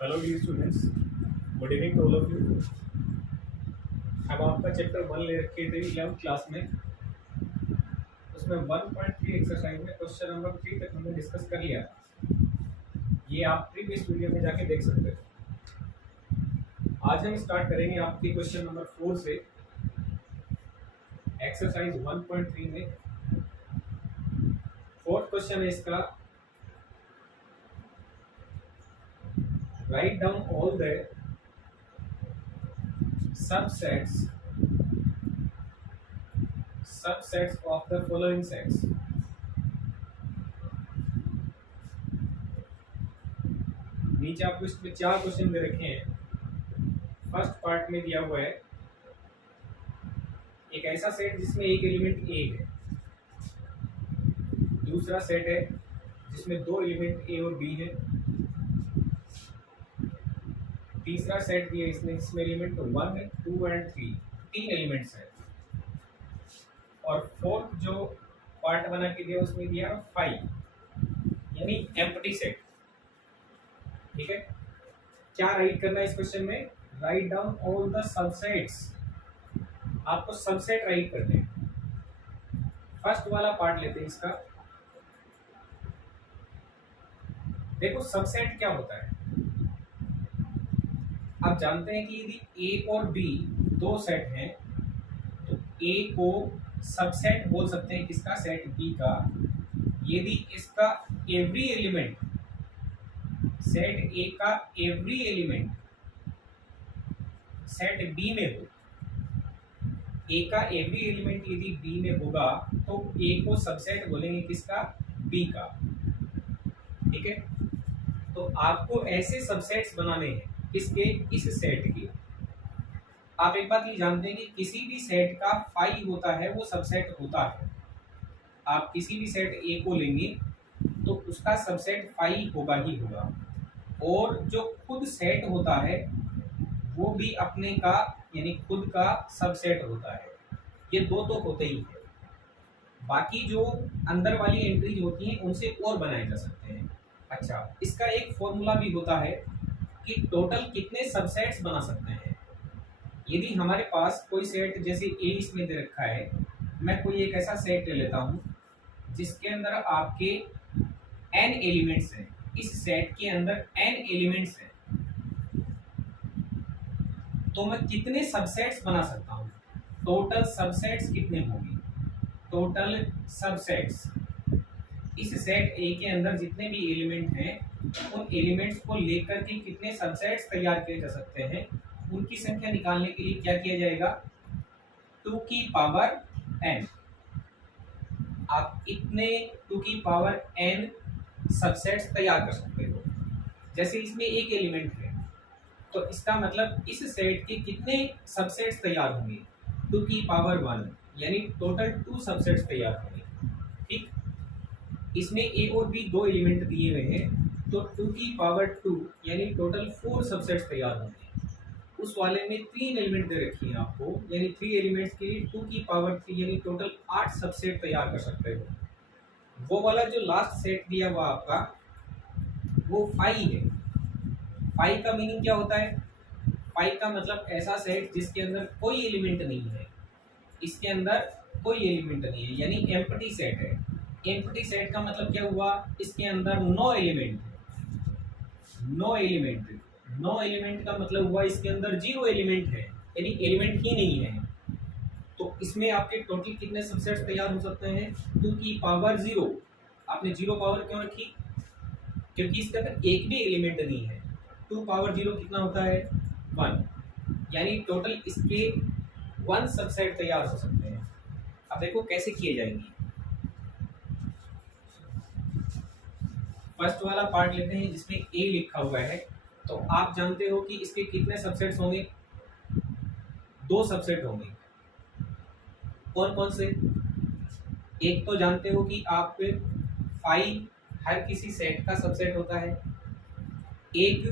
Hello dear students, good evening to all of you. हम आपका chapter 1 ले रखे थे 11th क्लास में। उसमें 1.3 एक्सरसाइज में क्वेश्चन नंबर 3 तक हमने डिस्कस कर लिया। ये आप प्रीवियस वीडियो में जाके देख सकते हो। आज हम स्टार्ट करेंगे आपके क्वेश्चन नंबर 4 से। एक्सरसाइज 1.3 में फोर्थ क्वेश्चन है इसका। Write down all the subsets of the following sets। नीचे आपको इसमें 4 क्वेश्चन दे रखे हैं। फर्स्ट पार्ट में दिया हुआ है एक ऐसा सेट जिसमें एक एलिमेंट ए है। दूसरा सेट है जिसमें 2 एलिमेंट ए और बी है। तीसरा सेट दिया इसमें जिसमें एलिमेंट 1 2 एंड 3 तीन एलिमेंट्स हैं। और फोर्थ जो पार्ट बना के दिया उसमें दिया 5 यानी एम्प्टी सेट। ठीक है, क्या राइट करना है इस क्वेश्चन में? Write down all the subsets. आपको सबसेट राइट करने हैं। फर्स्ट वाला पार्ट लेते हैं इसका। देखो सबसेट क्या होता है। आप जानते हैं कि यदि ए और बी दो सेट हैं तो ए को सबसेट बोल सकते हैं किसका? सेट बी का। यदि इसका एवरी एलिमेंट, सेट ए का एवरी एलिमेंट सेट बी में हो, ए का एवरी एलिमेंट यदि बी में होगा तो ए को सबसेट बोलेंगे किसका? बी का। ठीक है, तो आपको ऐसे सबसेट्स बनाने हैं किसके? इस सेट के। आप एक बात ये जानते हैं कि किसी भी सेट का फाई होता है वो सबसेट होता है। आप किसी भी सेट ए को लेंगे तो उसका सबसेट फाई होगा ही होगा। और जो खुद सेट होता है वो भी अपने का यानी खुद का सबसेट होता है। ये दो तो होते ही है। बाकी जो अंदर वाली एंट्रीज होती हैं उनसे और बनाए जा सकते हैं। अच्छा, इसका एक फॉर्मूला भी होता है कि टोटल कितने सबसेट्स बना सकते हैं। यदि हमारे पास कोई सेट जैसे ए इसमें दे रखा है, मैं कोई एक ऐसा सेट ले लेता हूँ जिसके अंदर आपके n एलिमेंट्स हैं। इस सेट के अंदर n एलिमेंट्स हैं तो मैं कितने सबसेट्स बना सकता हूँ? टोटल सबसेट्स कितने होंगे? टोटल सबसेट्स इस सेट ए के अंदर जितने भी एलिमेंट हैं उन एलिमेंट्स को लेकर के कितने सबसेट्स तैयार किए जा सकते हैं, उनकी संख्या निकालने के लिए क्या किया जाएगा? 2 की पावर n। आप इतने 2 की पावर n सबसेट्स तैयार कर सकते हो। जैसे इसमें एक एलिमेंट है तो इसका मतलब इस सेट के कितने सबसेट्स तैयार होंगे? 2 की पावर 1 यानी टोटल 2 सबसेट्स तैयार होंगे। ठीक, इसमें ए और बी दो एलिमेंट दिए हुए हैं तो 2 की पावर 2 यानी टोटल 4 सबसेट्स तैयार होंगे। उस वाले में 3 एलिमेंट दे रखी हैं आपको, यानी 3 एलिमेंट्स के लिए 2 की पावर 3 यानी टोटल 8 सबसेट तैयार कर सकते हो। वो वाला जो लास्ट सेट दिया हुआ आपका वो 5 है। 5 का मीनिंग क्या होता है? 5 का मतलब ऐसा सेट जिसके अंदर कोई एलिमेंट नहीं है। इसके अंदर कोई एलिमेंट नहीं है यानी एम्प्टी सेट है। एम्प्टी सेट का मतलब क्या हुआ? इसके अंदर नो एलिमेंट है। नो एलिमेंट का मतलब हुआ इसके अंदर 0 एलिमेंट है यानी एलिमेंट ही नहीं है। तो इसमें आपके टोटल कितने सबसेट्स तैयार हो सकते हैं? 2 की पावर 0। आपने 0 पावर क्यों रखी? क्योंकि इसके अंदर एक भी एलिमेंट नहीं है। 2 पावर 0 कितना होता है? 1। यानी टोटल इसके 1 सबसेट तैयार हो सकते हैं। अब देखो कैसे किए जाएंगे। फर्स्ट वाला पार्ट लेते हैं जिसमें ए लिखा हुआ है। तो आप जानते हो कि इसके कितने सबसेट्स होंगे? 2 सबसेट होंगे। कौन कौन से? एक तो जानते हो कि आप 5 हर किसी सेट का सबसेट होता है। एक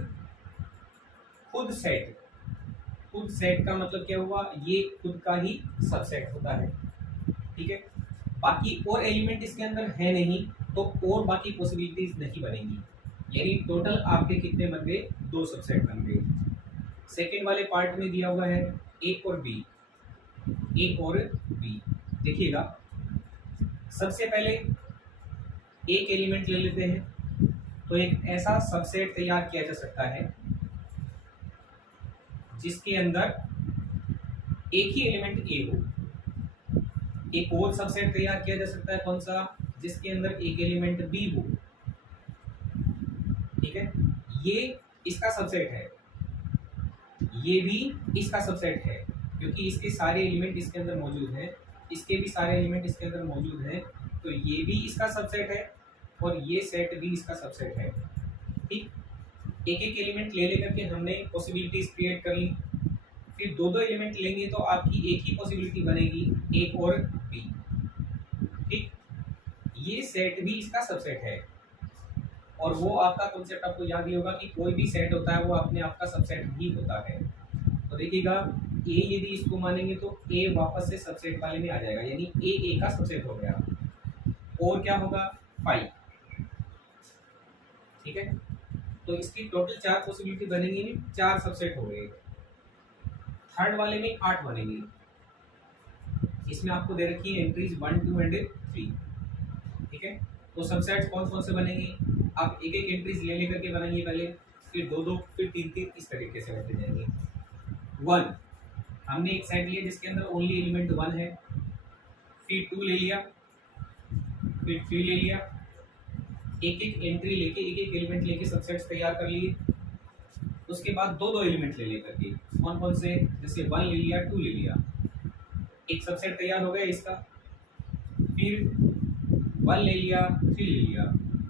खुद सेट का मतलब क्या हुआ? ये खुद का ही सबसेट होता है। ठीक है, बाकी और एलिमेंट इसके अंदर है नहीं तो और बाकी पॉसिबिलिटीज नहीं बनेंगी। यानी टोटल आपके कितने बन गए, 2 सबसेट बन गए। सेकेंड वाले पार्ट में दिया हुआ है ए और बी, ए और बी। देखिएगा, सबसे पहले एक एलिमेंट ले लेते हैं। तो एक ऐसा सबसेट तैयार किया जा सकता है जिसके अंदर एक ही एलिमेंट ए हो। एक और सबसेट तैयार किया जा सकता है, कौन सा, जिसके अंदर एक एलिमेंट बी हो। ठीक है, ये इसका सबसेट है, ये भी इसका सबसेट है, क्योंकि इसके सारे एलिमेंट इसके अंदर मौजूद हैं, इसके भी सारे एलिमेंट इसके अंदर मौजूद हैं, तो ये भी इसका सबसेट है और ये सेट भी इसका सबसेट है। ठीक, एक एक एलिमेंट ले लेकर के हमने पॉसिबिलिटीज क्रिएट कर ली। फिर दो दो एलिमेंट लेंगे तो आपकी एक ही पॉसिबिलिटी बनेगी, ए और बी। ठीक, ये सेट भी इसका सबसेट है। और वो आपका कॉन्सेप्ट आपको याद ही होगा कि कोई भी सेट होता है वो अपने आप का सबसेट ही होता है। तो देखिएगा, ए यदि इसको मानेंगे तो ए वापस से सबसेट वाले में आ जाएगा, यानी ए का सबसेट हो गया। और क्या होगा, 5। ठीक है, तो इसकी टोटल 4 पॉसिबिलिटी बनेंगी, 4 सबसेट हो गए। थर्ड वाले में 8 बनेंगे। इसमें आपको दे रखी है एंट्रीज 1, 2 एंड 3। ठीक है, तो सबसेट्स कौन कौन से बनेंगे, आप एक एक एंट्रीज ले लेकर के बनाएंगे पहले, फिर 2 2, फिर 3 3, इस तरीके से बनते जाएंगे। 1, हमने एक सेट लिया जिसके अंदर ओनली एलिमेंट 1 है। फिर 2 ले लिया, फिर 3 ले लिया। एक एक एंट्री लेके, एक एक एलिमेंट लेके सबसेट्स तैयार कर लिए। उसके बाद दो दो एलिमेंट ले लेकर के, कौन कौन से, जैसे 1 ले लिया, 2 ले लिया, एक सबसेट तैयार हो गया इसका। फिर 1 ले लिया, 3 ले लिया,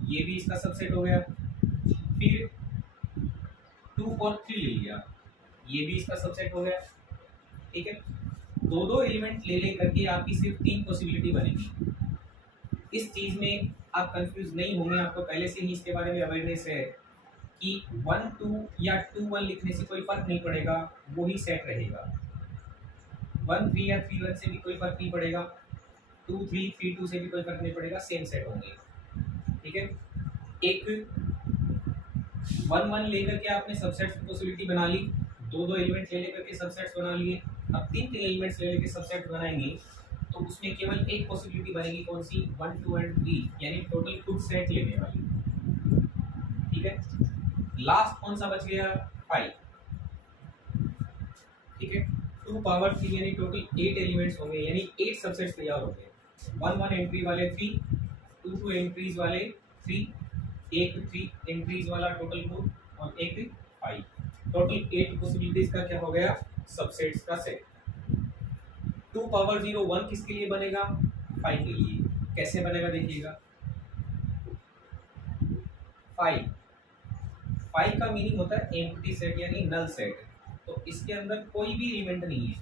ये भी इसका सबसेट हो गया। फिर 2 और 3 ले लिया, ये भी इसका सबसेट हो गया। ठीक है, दो दो एलिमेंट ले लेकर के आपकी सिर्फ 3 पॉसिबिलिटी बनेगी। इस चीज में आप कंफ्यूज नहीं होंगे, आपको पहले से ही इसके बारे में अवेयरनेस है कि 1 2 या 2 1 लिखने से कोई फर्क नहीं पड़ेगा, वही सेट रहेगा। 1 3 या 3 1 से भी कोई फर्क नहीं पड़ेगा, 2 3 3 2 से भी कोई फर्क नहीं पड़ेगा, सेम सेट होंगे। ठीक है, एक 1 1 लेकर के आपने सबसेट्स की पॉसिबिलिटी बना ली, दो दो एलिमेंट ले लेकर के सबसेट्स बना लिए। अब 3 3 एलिमेंट्स ले लेकर सबसेट बनाएंगे तो उसमें केवल एक पॉसिबिलिटी बनेगी, कौन सी, 1 2 एंड 3, यानी टोटल खुद सेट लेने वाली। ठीक है, लास्ट कौन सा बच गया, 5। ठीक है, 2 पावर 3 यानी टोटल 8 एलिमेंट्स होंगे, यानी 8 सबसेट्स तैयार हो गए। 1 1 एंट्री वाले 3, 2 2 एंट्रीज वाले 3, एक 3 एंट्रीज वाला टोटल 4 और एक 5। टोटल 8 पॉसिबिलिटीज का क्या हो गया, सबसेट्स का सेट। 2 पावर 0 1 किसके लिए बनेगा, 5 के लिए। कैसे बनेगा देखिएगा, 5 का मीनिंग होता है एम्प्टी सेट यानी नल सेट। तो इसके अंदर कोई भी एलिमेंट नहीं है,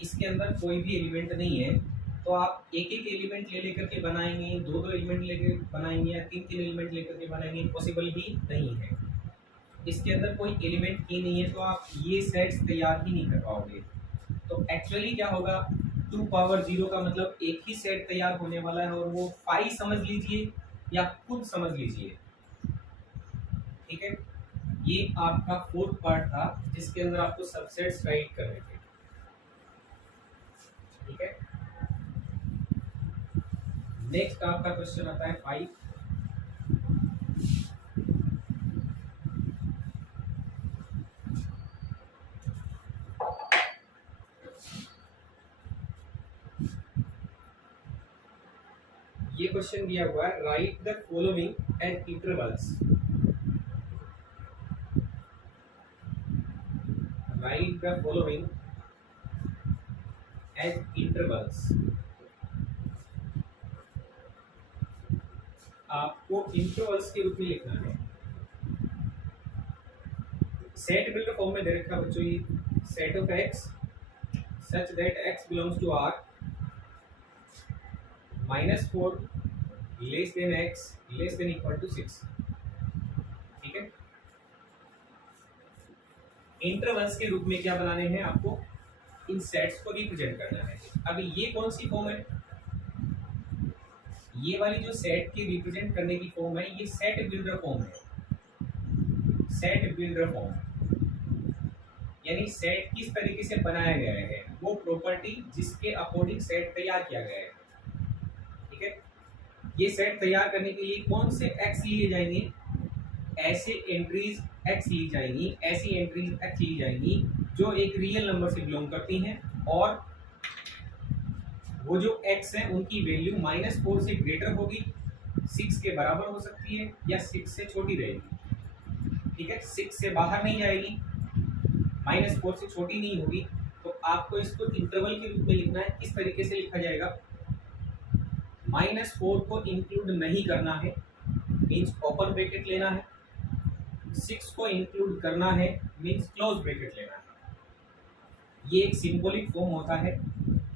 इसके अंदर कोई भी एलिमेंट नहीं है, तो आप एक एक एलिमेंट ले लेकर के बनाएंगे, दो दो एलिमेंट लेकर बनाएंगे या 3 3 एलिमेंट लेकर के बनाएंगे, पॉसिबल ही नहीं है। इसके अंदर कोई एलिमेंट ही नहीं है, तो आप ये सेट्स तैयार ही नहीं कर पाओगे। तो एक्चुअली क्या होगा, 2 पावर 0 का मतलब एक ही सेट तैयार होने वाला है, और वो 5 समझ लीजिए या खुद समझ लीजिए। ठीक है, ये आपका 4th पार्ट था जिसके अंदर आपको सबसेट्स राइट करने थे। ठीक है, नेक्स्ट आपका क्वेश्चन आता है 5। ये क्वेश्चन दिया हुआ है, right the following eight intervals. Right the following eight intervals. आपको इंटरवल्स के रूप में लिखना है। सेट बिल्डर फॉर्म में दे रखा बच्चों, ये set of x such that x belongs to R -4 less than x less than equal to 6। ठीक है, इंटरवल्स के रूप में क्या बनाने हैं आपको, इन सेट्स को रिप्रेजेंट करना है। अब ये कौन सी फॉर्म है, ये वाली जो सेट की रिप्रेजेंट करने की फॉर्म है, ये सेट बिल्डर फॉर्म है। सेट बिल्डर फॉर्म यानी सेट किस तरीके से बनाया गया है, वो प्रॉपर्टी जिसके अकॉर्डिंग सेट तैयार किया गया है। ठीक है, ये सेट तैयार करने के लिए कौन से एक्स लिए जाएंगे, ऐसे एंट्रीज एक्स ली जाएंगी, ऐसी एंट्रीज एक्स ली जाएंगी जो एक रियल नंबर से बिलोंग करती हैं, और वो जो एक्स है उनकी वैल्यू -4 से ग्रेटर होगी, 6 के बराबर हो सकती है, या 6 से छोटी रहेगी। ठीक है, 6 से बाहर नहीं जाएगी, -4 से छोटी नहीं होगी। तो आपको इसको इंटरवल के रूप में लिखना है। किस तरीके से लिखा जाएगा, -4 को इंक्लूड नहीं करना है, मीन्स ओपन ब्रैकेट लेना है। 6 को इंक्लूड करना है, मीन्स क्लोज ब्रैकेट लेना है। ये एक सिंबॉलिक फॉर्म होता है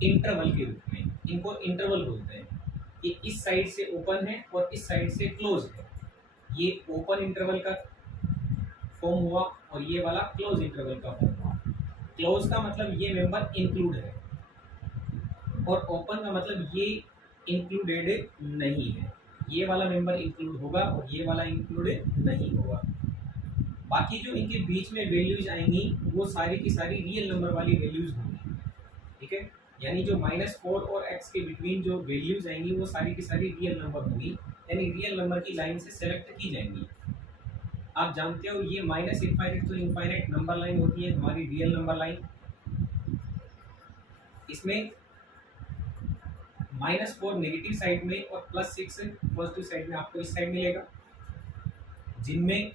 इंटरवल के रूप में, इनको इंटरवल बोलते हैं। ये इस साइड से ओपन है और इस साइड से क्लोज है। ये ओपन इंटरवल का फॉर्म हुआ और ये वाला क्लोज इंटरवल का फॉर्म हुआ। क्लोज का मतलब ये मेंबर इंक्लूड है, और ओपन का मतलब ये इंक्लूडेड नहीं है। ये वाला मेंबर इंक्लूड होगा और ये वाला इंक्लूडेड नहीं होगा। बाकी जो इनके बीच में वैल्यूज आएंगी वो सारी की सारी रियल नंबर वाली वैल्यूज होंगी। ठीक है, यानी जो -4 और x के बिटवीन जो वैल्यूज आएंगी वो सारी की सारी रियल नंबर होंगी, यानी रियल नंबर की लाइन से सेलेक्ट की जाएंगी। आप जानते हो ये -infinite to infinite number line होती है हमारी रियल नंबर लाइन। इसमें -4 नेगेटिव साइड में और +6 पॉजिटिव साइड में आपको इस साइड मिलेगा। जिनमें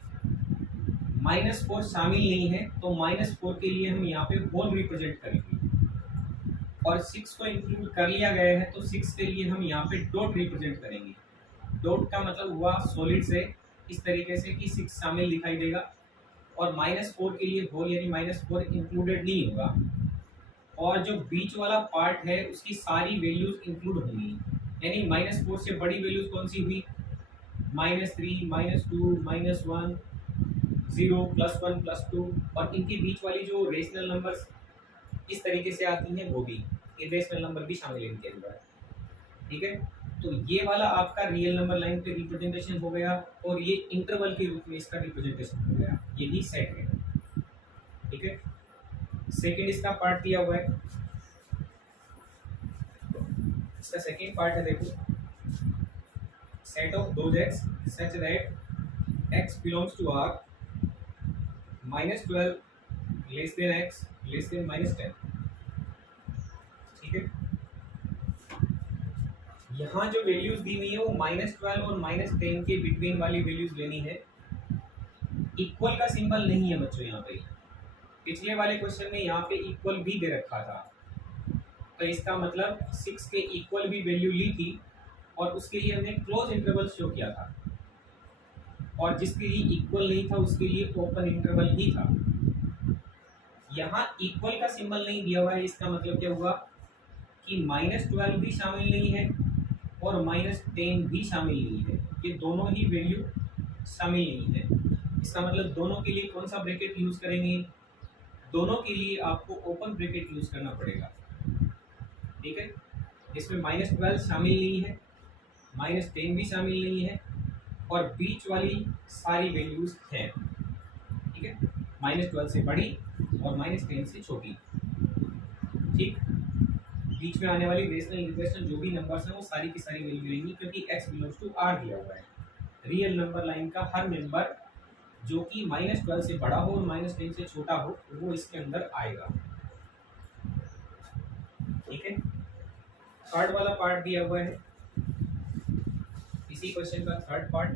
-4 शामिल नहीं है तो -4 के लिए हम यहाँ पे होल रिप्रेजेंट करेंगे, और 6 को इंक्लूड कर लिया गया है तो 6 के लिए हम यहाँ पे डॉट रिप्रेजेंट करेंगे। डॉट का मतलब हुआ सॉलिड से इस तरीके से कि 6 शामिल दिखाई देगा, और -4 के लिए होल यानी -4 इंक्लूडेड नहीं होगा, और जो बीच वाला पार्ट है उसकी सारी वैल्यूज इंक्लूड होंगी। यानी -4 से बड़ी वैल्यूज कौन सी हुई, -3, -2, -1, 0, +1, +2, और इनके बीच वाली जो रेशनल नंबर्स इस तरीके से आती हैं वो भी, इरेशनल नंबर भी शामिल है इनके अंदर। ठीक है, तो ये वाला आपका रियल नंबर लाइन पे रिप्रेजेंटेशन हो गया, और ये इंटरवल के रूप में इसका रिप्रेजेंटेशन हो गया। ये भी सेट है। ठीक है, सेकंड इसका पार्ट दिया हुआ है। इसका सेकंड पार्ट है, देखो, set of those x such that x belongs to R -12 less than x less than -10। ठीक है, यहाँ जो वैल्यूज दी हुई है वो -12 और -10 के बिटवीन वाली वैल्यूज लेनी है। इक्वल का सिंबल नहीं है बच्चों यहाँ पे। पिछले वाले क्वेश्चन में यहाँ पे इक्वल भी दे रखा था, तो इसका मतलब 6 के इक्वल भी वैल्यू ली थी, और उसके लिए हमने क्लोज इंटरवल शो किया था, और जिसके लिए इक्वल नहीं था उसके लिए ओपन इंटरवल ही था। यहाँ इक्वल का सिंबल नहीं दिया हुआ है, इसका मतलब क्या हुआ कि -12 भी शामिल नहीं है और -10 भी शामिल नहीं है। ये दोनों ही वैल्यू शामिल नहीं है। इसका मतलब दोनों के लिए कौन सा ब्रैकेट यूज करेंगे, दोनों के लिए आपको ओपन ब्रैकेट यूज करना पड़ेगा। ठीक है, इसमें -12 शामिल नहीं है, -10 भी शामिल नहीं है, और बीच वाली सारी वैल्यूज हैं। ठीक है, -12 से बड़ी और -10 से छोटी। ठीक, बीच में आने वाली रेशनल इक्वेशन जो भी नंबर्स हैं वो सारी की सारी वैल्यू रहेंगी, क्योंकि x बिलोंग्स टू r दिया हुआ है। रियल नंबर लाइन का हर मेंबर जो कि -12 से बड़ा हो और -10 से छोटा हो वो इसके अंदर आएगा। ठीक है, थर्ड वाला पार्ट दिया हुआ है इसी क्वेश्चन का थर्ड पार्ट।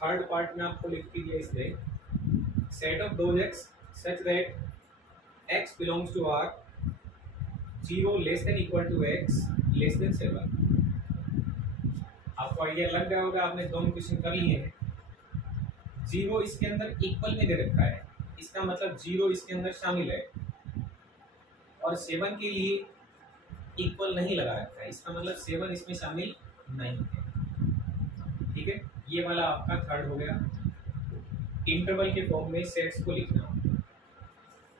थर्ड पार्ट में आपको लिख के दिया इसमें set of those x such that x belongs to r 0 less than equal to x less than 7। आपको आइडिया लग गया होगा, आपने दोनों क्वेश्चन कर लिए हैं। 0 इसके अंदर इक्वल में दे रखा है, इसका मतलब 0 इसके अंदर शामिल है, और 7 के लिए इक्वल नहीं लगा रखा है, इसका मतलब 7 इसमें शामिल नहीं है। ठीक है, ये वाला आपका थर्ड हो गया। इंटरवल के फॉर्म में सेट्स को लिखना।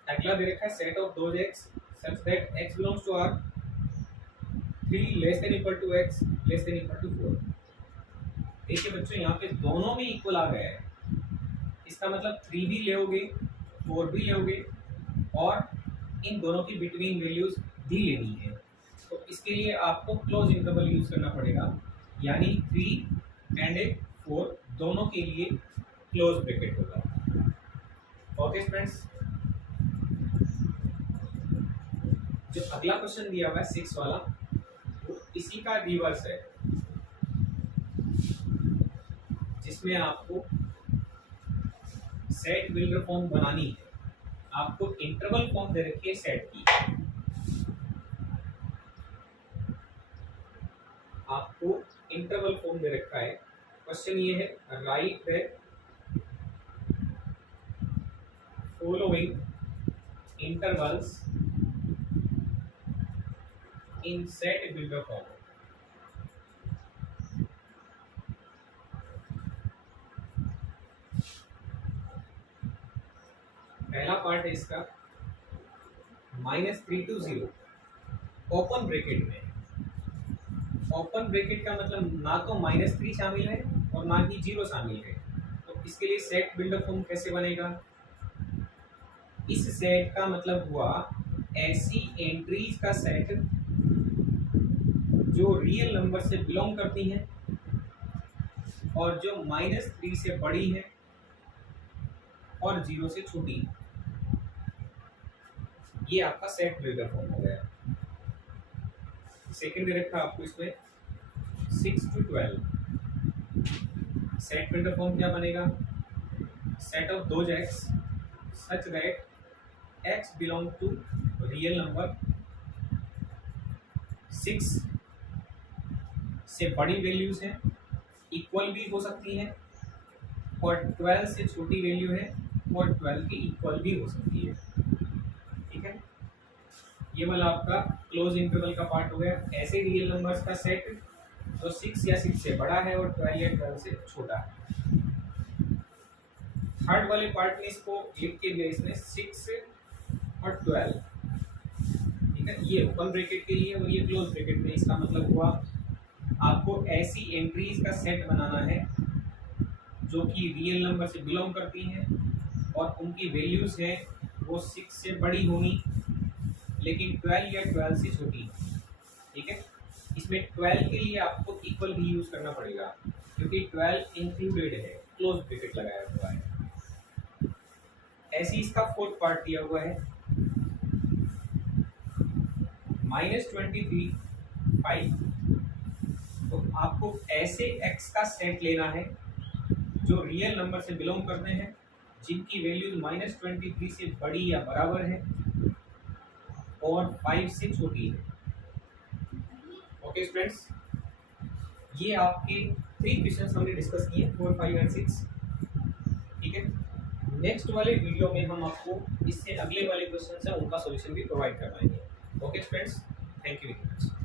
अगला दे रखा है set of those x such that x belongs to r 3 < <4 देखिए बच्चों यहाँ पे दोनों में इक्वल आ गया है, इसका मतलब 3 भी लोगे 4 भी लोगे और इन दोनों की बिटवीन वैल्यूज भी लेनी है। तो इसके लिए आपको क्लोज इंटरवल यूज करना पड़ेगा, यानी 3 एंड 4 दोनों के लिए क्लोज ब्रैकेट होगा। ओके फ्रेंड्स, जो अगला क्वेश्चन दिया हुआ है 6 वाला, वो इसी का रिवर्स है, जिसमें आपको सेट बिल्डर फॉर्म बनानी है। आपको इंटरवल फॉर्म दे रखी है सेट की, आपको इंटरवल फॉर्म दे रखा है। क्वेश्चन ये है, right the following intervals in set builder form. पहला पार्ट है इसका -3 to 0 ओपन ब्रैकेट में। ओपन ब्रैकेट का मतलब ना तो -3 शामिल है और ना ही 0 शामिल है। तो इसके लिए सेट बिल्डर फॉर्म कैसे बनेगा? इस सेट का मतलब हुआ ऐसी एंट्रीज का सेट जो रियल नंबर से बिलोंग करती हैं और जो -3 से बड़ी है और 0 से छोटी है। ये आपका सेट बिल्डर फॉर्म हो गया। सेकंड दे रखा आपको इसमें 6 to 12। सेट बिल्डर फॉर्म क्या बनेगा? Set of those x such that x belong to real number 6 से बड़ी वैल्यूज हैं, इक्वल भी हो सकती हैं, और 12 से छोटी वैल्यू है और 12 की इक्वल भी हो सकती है। ठीक है, ये वाला आपका क्लोज इंटरवल का पार्ट हो गया। ऐसे रियल नंबर्स का सेट जो 6 या 6 से बड़ा है और 12 या 12 से छोटा है। थर्ड वाले पार्ट में इसको लिख के दिया इसने 6 और 12। ठीक है, ये ओपन ब्रैकेट के लिए और ये क्लोज ब्रैकेट में। इसका मतलब हुआ आपको ऐसी एंट्रीज का सेट बनाना है जो कि रियल नंबर से बिलोंग करती हैं और उनकी वैल्यूज हैं वो 6 से बड़ी होंगी लेकिन 12 या 12 से छोटी। ठीक है, इसमें 12 के लिए आपको इक्वल भी यूज करना पड़ेगा क्योंकि 12 इंक्लूडेड है, क्लोज ब्रैकेट लगाया हुआ है। ऐसे इसका फोर्थ पार्ट दिया हुआ है -23 5। तो आपको ऐसे x का सेट लेना है जो रियल नंबर से बिलोंग करते हैं जिनकी वैल्यूज -23 से बड़ी या बराबर है और 5 से छोटी है। ओके स्टूडेंट्स, ये आपके 3 क्वेश्चंस हमने डिस्कस किए 4, 5 एंड 6। ठीक है, नेक्स्ट वाले वीडियो में हम आपको इससे अगले वाले क्वेश्चन है उनका सॉल्यूशन भी प्रोवाइड करवाएंगे। Okay students, thank you very much.